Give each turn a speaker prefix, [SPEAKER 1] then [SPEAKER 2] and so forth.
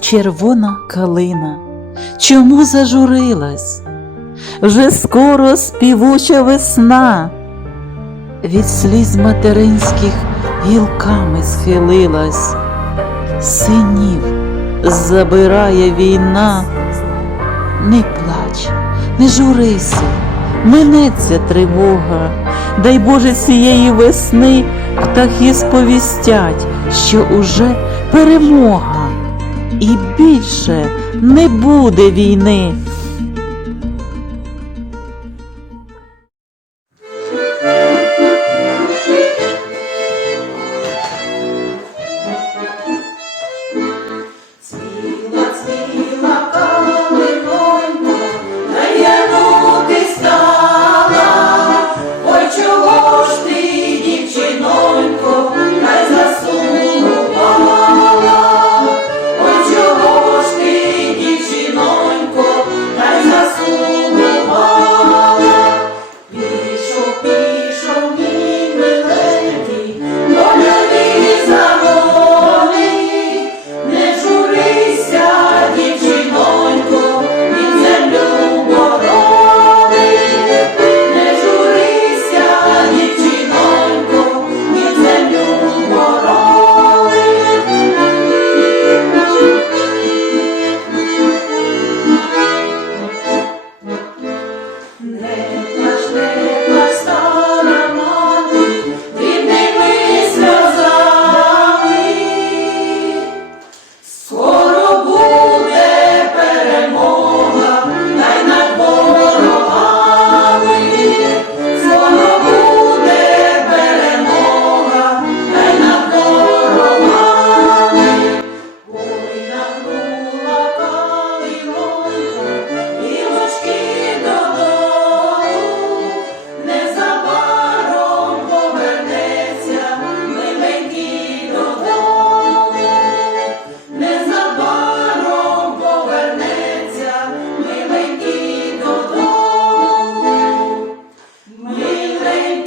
[SPEAKER 1] червона калина, чому зажурилась? Вже скоро співуча весна, від сліз материнських гілками схилилась, синів забирає війна. Не плач, не журися, минеться тривога, дай Боже цієї весни птахи сповістять, що уже перемога, і більше не буде війни. Amen.